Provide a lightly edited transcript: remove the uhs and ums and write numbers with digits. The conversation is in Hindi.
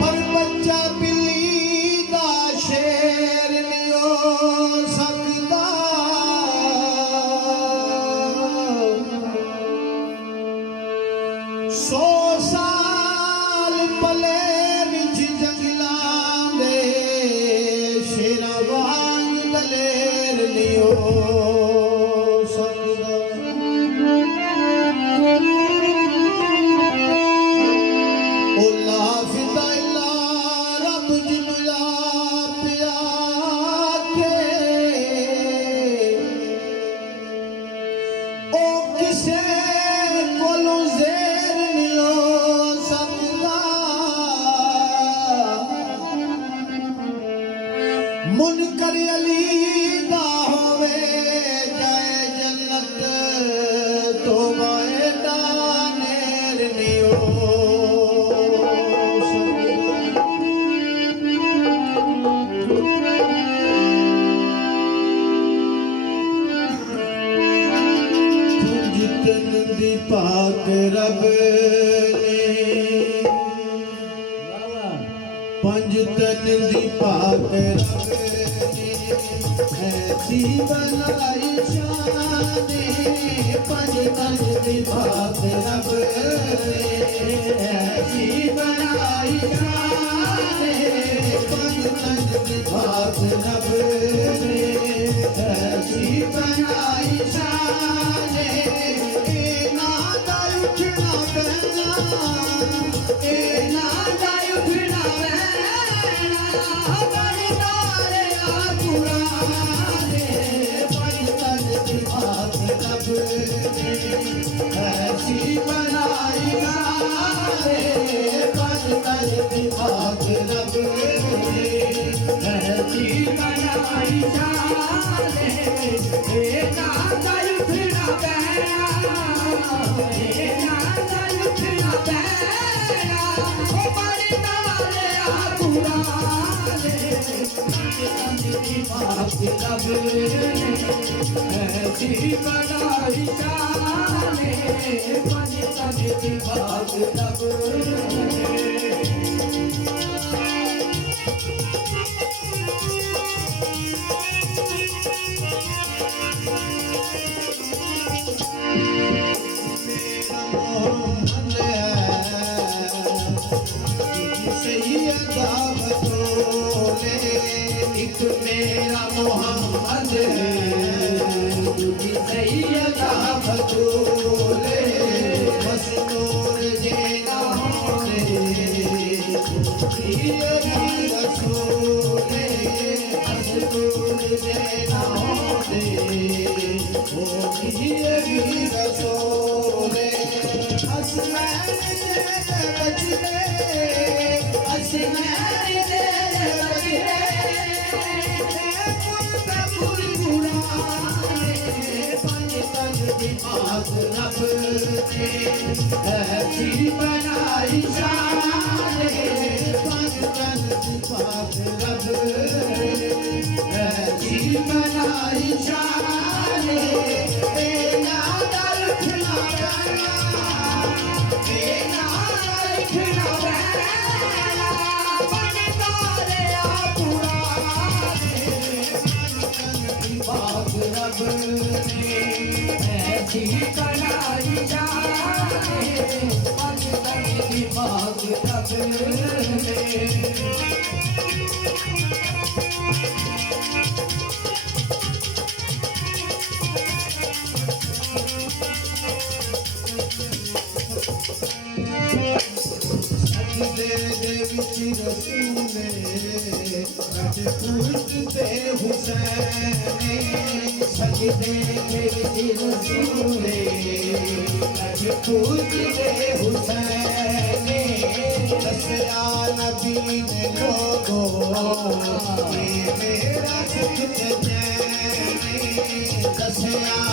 पर बच्चा बिल्ली दा शेर नहीं हो सकदा। 100 साल पले विच जंगलां दे शेरां वांग दलेर नहीं हो सकदा। ओ लाफिदा इला रब जिन्नू ला पिया के ओ किसे कोलों ज़ेर नहीं हो सकदा। मुनकर अली दा होवे जाए जन्नत तो एडा नेर नहीं हो जितन दी पाक रब ने पंज तन दी पाक रब ने ऐसी बनाई शान पंज तन दी पाक रब ने ऐसी बनाई शान पंज तन दी पाक रब ने ऐसी बनाई शान ऐसी बनाई पाक रब ऐसी बनाई ऐसी बनाई एक मेरा मोहम्मद है तुझी सैयदा बतूले बस नूर जेना होने प्रिय रसूले बस नूर जेना होने ओ प्रिय रसूले असमैन तेरे बजरे असमैन तेरे बजरे पाक रब ने ऐसी बनाई शान पंज तन दी पाक रब ने ऐसी बनाई शान तेरा दर खिला तेरा दर खिला पाक रब ने ऐसी बनाई जाए पंज तन दी पाक रब ने दे विच रसूले रज पूजते हुसैन सजदे विच रसूले रज पूजते हुसैन दसया नबी ने लोगो ये मेरा सुख चैन दसया